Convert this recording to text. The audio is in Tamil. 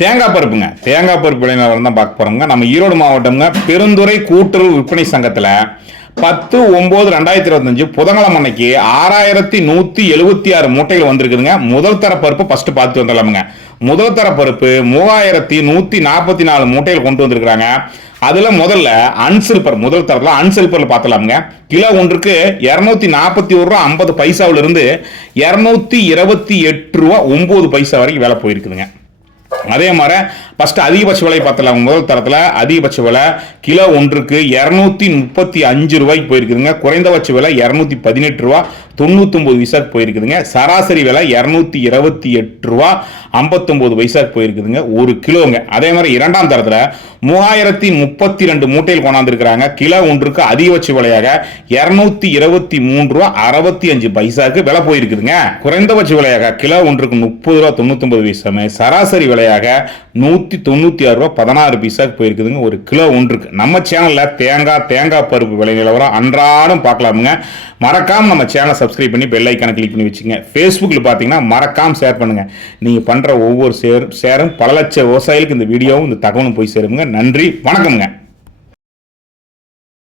தேங்காய் பருப்புங்க. தேங்காய் பருப்பு விலை நிலவரம் தான் பார்க்க போறோங்க. நம்ம ஈரோடு மாவட்டம்ங்க பெருந்துறை கூட்டுறவு விற்பனை சங்கத்தில் 10/9/2025 புதன்கிழமை அன்னைக்கு 6176 மூட்டைகள் வந்திருக்குதுங்க. முதல் தர பருப்பு ஃபர்ஸ்ட் பார்த்து வந்துடலாமுங்க. முதல் தர பருப்பு 3144 மூட்டைகள் கொண்டு வந்திருக்கிறாங்க. அதுல முதல்ல அன்சில்பர் முதல் தரத்துல அன்சில்பர்ல பார்த்தலாமுங்க. கிலோ ஒன்றுக்கு 241 ரூபா 50 பைசாவில இருந்து 228 ரூபா 9 பைசா வரைக்கும் விலை போயிருக்குதுங்க. அதே மாதிரி ஃபர்ஸ்ட் அதிகபட்ச விலை பார்த்தலாம். முதல் தரத்தில் அதிகபட்ச விலை கிலோ ஒன்றுக்கு 235 ரூபாய்க்கு போயிருக்குதுங்க. குறைந்தபட்ச விலை 218 ரூபா 99 பைசாக்கு போயிருக்குதுங்க. சராசரி விலை 228 ரூபா 59 பைசாக்கு போயிருக்குதுங்க ஒரு கிலோங்க. அதே மாதிரி இரண்டாம் தரத்தில் 3032 மூட்டையில் கொண்டாந்துருக்கிறாங்க. கிலோ ஒன்றுக்கு அதிகபட்ச விலையாக 223 ரூபா 65 பைசாக்கு விலை போயிருக்குதுங்க. குறைந்தபட்ச விலையாக கிலோ ஒன்றுக்கு 30 ரூபா 99 பைசாமே, சராசரி விலையாக 196 ரூபா 16 பைசாக்கு போயிருக்குதுங்க ஒரு கிலோ ஒன்றுக்கு. நம்ம சேனல்ல தேங்காய் பருப்பு விலை நிலவரம் அன்றாடம் பார்க்கலாமுங்க. மறக்காம நம்ம சேனலை சப்ஸ்கிரைப் பண்ணி பெல் ஐக்கானை கிளிக் பண்ணி வச்சுங்க. ஃபேஸ்புக்கில் பார்த்தீங்கன்னா மறக்காம ஷேர் பண்ணுங்க. நீங்க பண்ற ஒவ்வொரு ஷேரும் பல லட்ச விவசாயிகளுக்கு இந்த வீடியோவும் இந்த தகவலும் போய் சேருங்க. நன்றி, வணக்கம்ங்க.